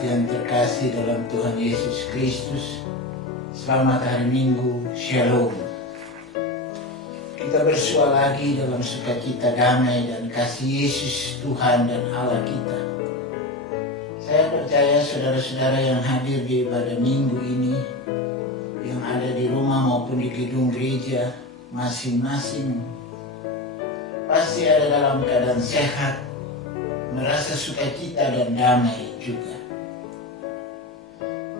Jemaat yang terkasih dalam Tuhan Yesus Kristus, selamat hari Minggu, Shalom. Kita bersua lagi dalam sukacita, damai, dan kasih Yesus Tuhan dan Allah kita. Saya percaya saudara-saudara yang hadir di ibadah Minggu ini, yang ada di rumah maupun di gedung gereja masing-masing, pasti ada dalam keadaan sehat, merasa sukacita dan damai juga.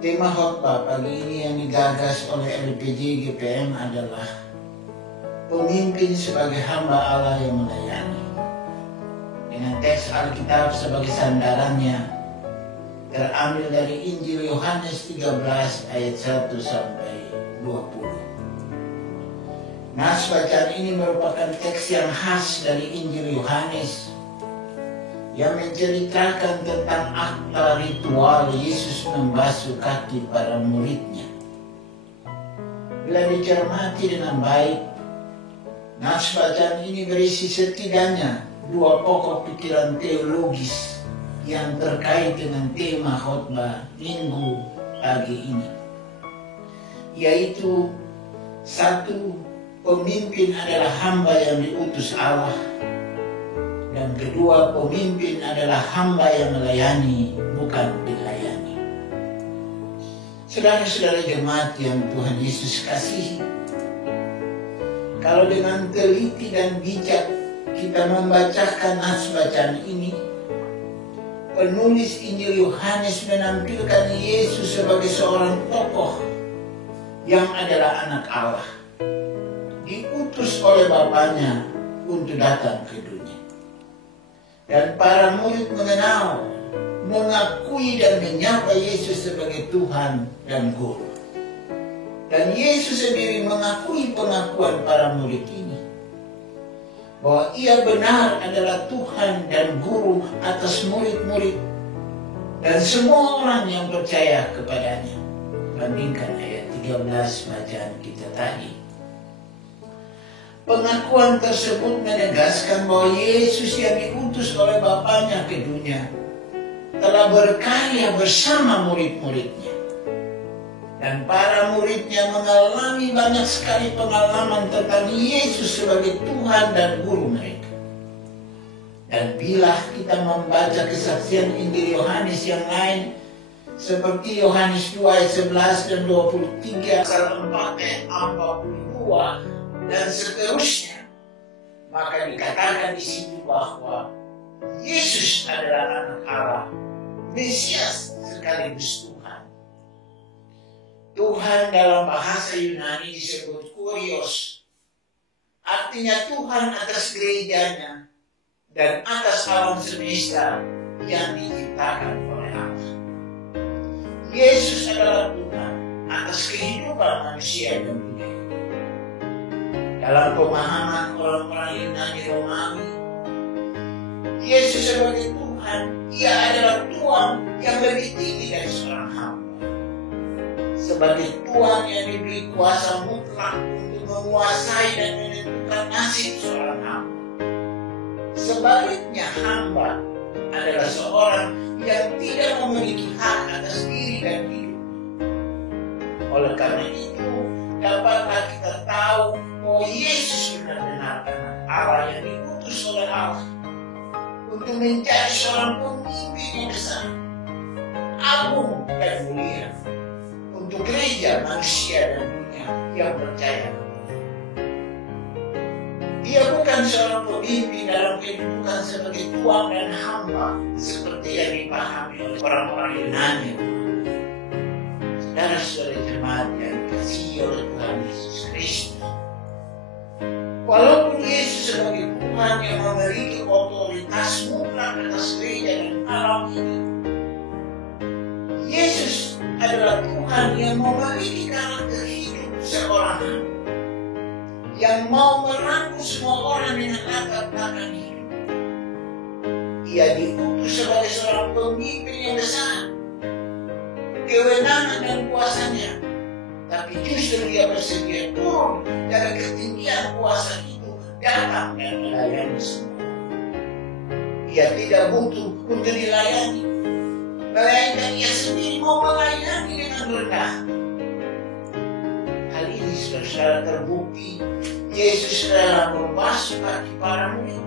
Tema khotbah pagi ini yang digagas oleh LPJ GPM adalah pemimpin sebagai hamba Allah yang melayani. Dengan teks Alkitab sebagai sandarannya, terambil dari Injil Yohanes 13 ayat 1 sampai 20. Nas bacaan ini merupakan teks yang khas dari Injil Yohanes yang menceritakan tentang akta ritual Yesus membasuh kaki para muridnya. Bila dicermati dengan baik, nas bacaan ini berisi setidaknya dua pokok pikiran teologis yang terkait dengan tema khotbah Minggu pagi ini, yaitu satu, pemimpin adalah hamba yang diutus Allah. Dan kedua, pemimpin adalah hamba yang melayani, bukan dilayani. Saudara-saudara jemaat yang Tuhan Yesus kasihi, kalau dengan teliti dan bijak kita membacakan nas bacaan ini, penulis Injil Yohanes menampilkan Yesus sebagai seorang tokoh yang adalah anak Allah, diutus oleh Bapanya untuk datang ke dunia. Dan para murid mengenal, mengakui dan menyapa Yesus sebagai Tuhan dan Guru. Dan Yesus sendiri mengakui pengakuan para murid ini, bahwa ia benar adalah Tuhan dan Guru atas murid-murid dan semua orang yang percaya kepadanya. Bandingkan ayat 13 bacaan kita tadi. Pengakuan tersebut menegaskan bahwa Yesus yang diutus oleh Bapanya ke dunia telah berkarya bersama murid-muridnya. Dan para muridnya mengalami banyak sekali pengalaman tentang Yesus sebagai Tuhan dan Guru mereka. Dan bila kita membaca kesaksian Injil Yohanes yang lain, seperti Yohanes 2 ayat 11 dan 23, pasal 4 ayat 42, dan seterusnya, maka dikatakan di situ bahwa Yesus adalah anak Allah, Mesias sekaligus Tuhan. Tuhan dalam bahasa Yunani disebut Kurios, artinya Tuhan atas gerejanya dan atas alam semesta yang diciptakan oleh Allah. Yesus adalah Tuhan atas kehidupan manusia dan dunia. Dalam pemahaman orang-orang Yunani Romawi, Yesus sebagai Tuhan, ia adalah Tuhan yang lebih tinggi dari seorang hamba. Sebagai Tuhan yang diberi kuasa mutlak untuk menguasai dan menentukan nasib seorang hamba. Sebaliknya, hamba adalah seorang yang tidak memiliki hak atas diri dan hidup. Oleh karena itu, dapatlah kita tahu bahwa Yesus benar-benar anak Allah yang diutus oleh Allah untuk menjadi seorang pemimpin yang besar, agung dan mulia untuk gereja, manusia, dan dunia yang percaya. Dia bukan seorang pemimpin dalam kehidupan sebagai tuan dan hamba seperti yang dipahami oleh orang-orang Yunani. Saudara-saudara jemaat yang dikasihi oleh Tuhan Yesus Kristus, walaupun Yesus sebagai Tuhan yang memiliki otoritas mutlak atas gereja dan alam ini, Yesus adalah Tuhan yang memiliki karakter hidup seorang hamba, yang mau merangkul semua orang dengan latar belakang hidup. Ia diutus sebagai seorang pemimpin yang besar, kewenangan dan kuasanya, tapi justru dia bersedia turun dari ketinggian kuasa itu, datang dan melayani semua. Ia tidak butuh untuk dilayani, melainkan ia sendiri mau melayani dengan rendah. Hal ini saudara terbukti Yesus rela membasuh kaki para murid.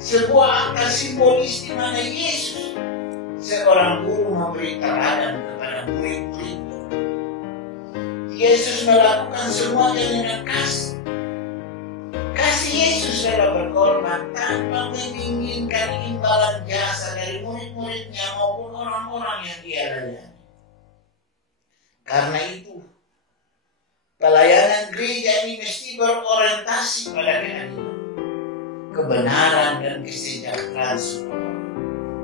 Sebuah akar simbolis di mana Yesus, seorang guru, memberi teladan kepada murid-muridnya. Yesus melakukan semuanya dengan kasih. Kasih Yesus rela berkorban tanpa menginginkan imbalan jasa dari murid-muridnya maupun orang-orang yang dia layani. Karena itu, pelayanan gereja ini mesti berorientasi pada keadilan, kebenaran, dan kesejahteraan semua orang,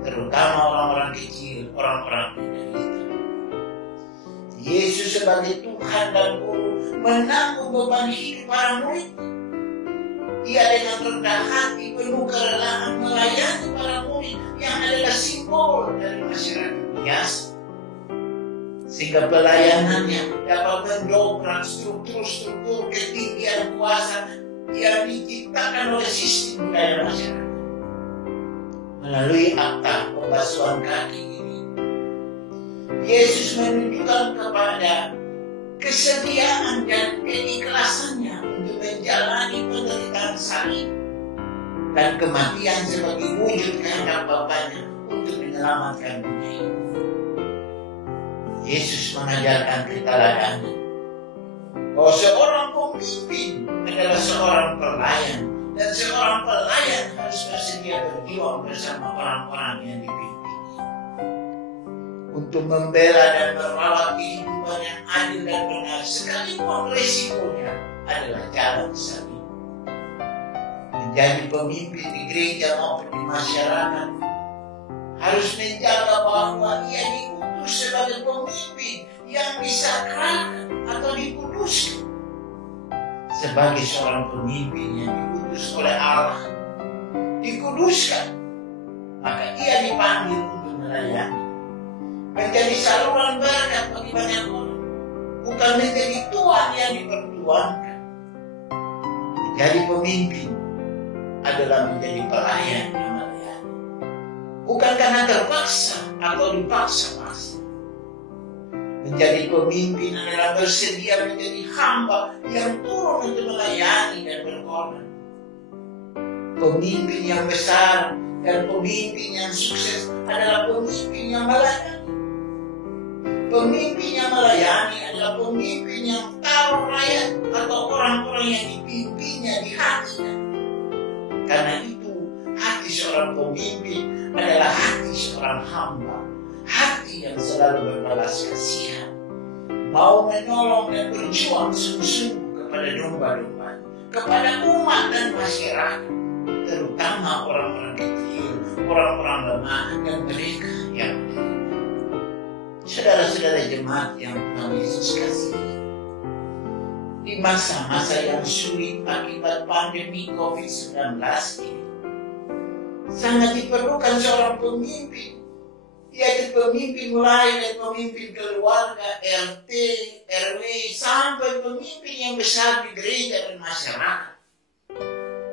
terutama orang-orang kecil, orang-orang menderita. Yesus sebagai Tuhan dan Guru menanggung beban hidup para murid. Ia dengan rendah hati penuh kerelaan melayani para murid yang adalah simbol dari masyarakat biasa. Sehingga pelayanannya dapat mendobrak struktur-struktur ketinggian kuasa yang diciptakan oleh sistem budaya masyarakat. Melalui akta pembasuhan kaki ini, Yesus menunjukkan kepada kesediaan dan keikhlasannya untuk menjalani penderitaan salib dan kematian sebagai wujud kehendak Bapanya untuk menyelamatkan dunia ini. Yesus mengajarkan keteladanan bahwa seorang pemimpin adalah seorang pelayan, dan seorang pelayan harus bersedia berjuang bersama orang-orang yang dipimpinnya untuk membela dan merawat kehidupan yang adil dan benar, sekalipun resikonya adalah jalan salib. Menjadi pemimpin di gereja maupun di masyarakat harus menjaga bahwa ia diutus sebagai pemimpin yang disakralkan atau dikuduskan. Sebagai seorang pemimpin yang diutus oleh Allah, dikuduskan, maka ia dipanggil untuk melayani, menjadi saluran berkat bagi banyak orang, bukan menjadi tuan yang dipertuankan. Menjadi pemimpin adalah menjadi pelayan yang melayani, bukan karena terpaksa atau dipaksa-paksa. Menjadi pemimpin adalah bersedia menjadi hamba yang turun untuk melayani dan berkorban. Pemimpin yang besar dan pemimpin yang sukses adalah pemimpin yang melayani. Pemimpin yang melayani adalah pemimpin yang tahu rakyat atau orang-orang yang dipimpinnya di hatinya. Karena itu, hati seorang pemimpin adalah hati seorang hamba. Hati yang selalu berbalas kasihan, mau menolong dan berjuang sungguh-sungguh kepada domba-domba, kepada umat dan masyarakat, terutama orang-orang kecil, orang-orang lemah, dan mereka yang menderita. Saudara-saudara jemaat yang Tuhan Yesus kasihi, di masa-masa yang sulit akibat pandemi COVID-19 ini, sangat diperlukan seorang pemimpin, yaitu pemimpin mulai dari pemimpin keluarga, RT, RW, sampai pemimpin yang besar di gereja dan masyarakat.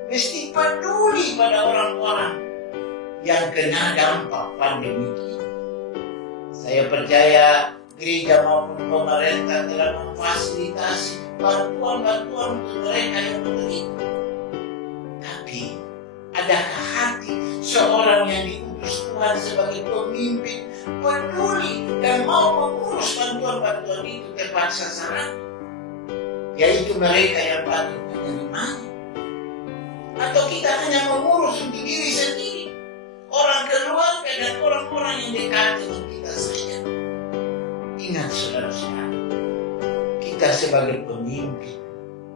Mesti peduli pada orang-orang yang kena dampak pandemi ini. Saya percaya gereja maupun pemerintah telah memfasilitasi bantuan-bantuan untuk mereka yang menderita. Tapi, adakah hati seorang yang diutus Tuhan sebagai pemimpin peduli dan mau mengurus bantuan-bantuan itu tepat sasaran, yaitu mereka yang patut menerimanya? Atau kita hanya mengurus untuk diri sendiri, orang keluarga dan orang-orang yang dekat dengan kita saja? Ingat saudara-saudara, kita sebagai pemimpin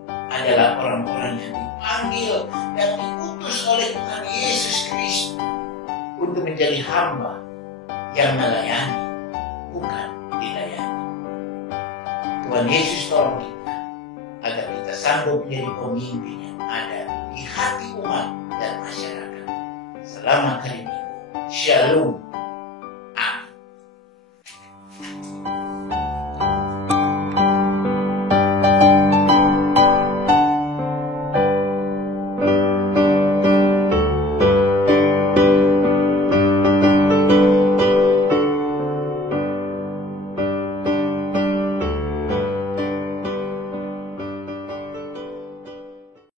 adalah orang-orang yang dipanggil dan diutus oleh Tuhan Yesus Kristus untuk menjadi hamba yang melayani, bukan dilayani. Tuhan Yesus tolong kita agar kita sanggup menjadi pemimpin yang ada di hati umat dan masyarakat. Selamat hari Minggu. Shalom.